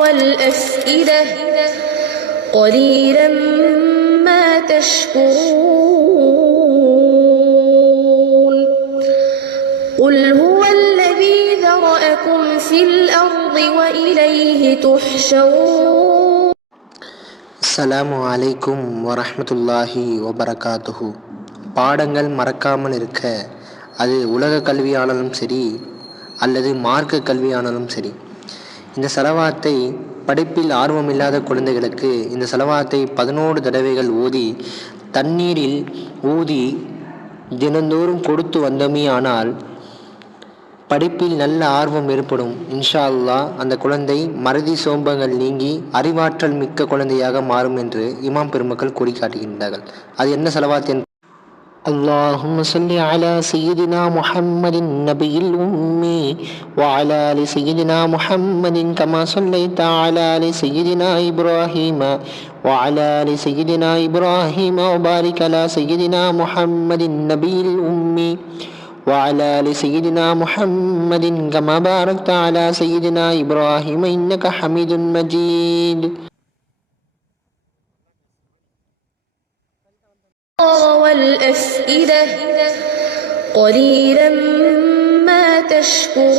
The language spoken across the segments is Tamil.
والأفئدة قليلا ما تشكرون قل هو الذي ذرأكم في الأرض وإليه تحشرون அஸ்ஸலாமு அலைக்கும் வரஹ்மத்துல்லாஹி வபரகாத்துஹு பாடங்கள் மறக்காமல் இருக்க அது உலக கல்வியானாலும் சரி அல்லது மார்க்க கல்வியானாலும் சரி இந்த செலவாத்தை படிப்பில் ஆர்வமில்லாத குழந்தைகளுக்கு இந்த செலவாத்தை பதினோரு தடவைகள் ஊதி தண்ணீரில் ஊதி தினந்தோறும் கொடுத்து வந்தோமே ஆனால் படிப்பில் நல்ல ஆர்வம் ஏற்படும். இன்ஷா அல்லாஹ் அந்த குழந்தை மறதி சோம்பங்கள் நீங்கி அறிவாற்றல் மிக்க குழந்தையாக மாறும் என்று இமாம் பெருமக்கள் கூறி காட்டுகின்றார்கள் அது என்ன செலவாத் اللهم صل على سيدنا محمد النبي الأمي وعلى آل سيدنا محمد كما صليت على آل سيدنا إبراهيم وعلى آل سيدنا إبراهيم وبارك على سيدنا محمد النبي الأمي وعلى آل سيدنا محمد كما باركت على سيدنا إبراهيم إنك حميد مجيد. والأفئدة قليلا ما تشكرون.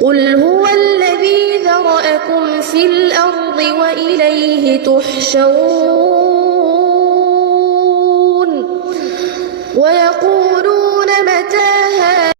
قل هو الذي ذرأكم في الأرض وإليه تحشرون. ويقول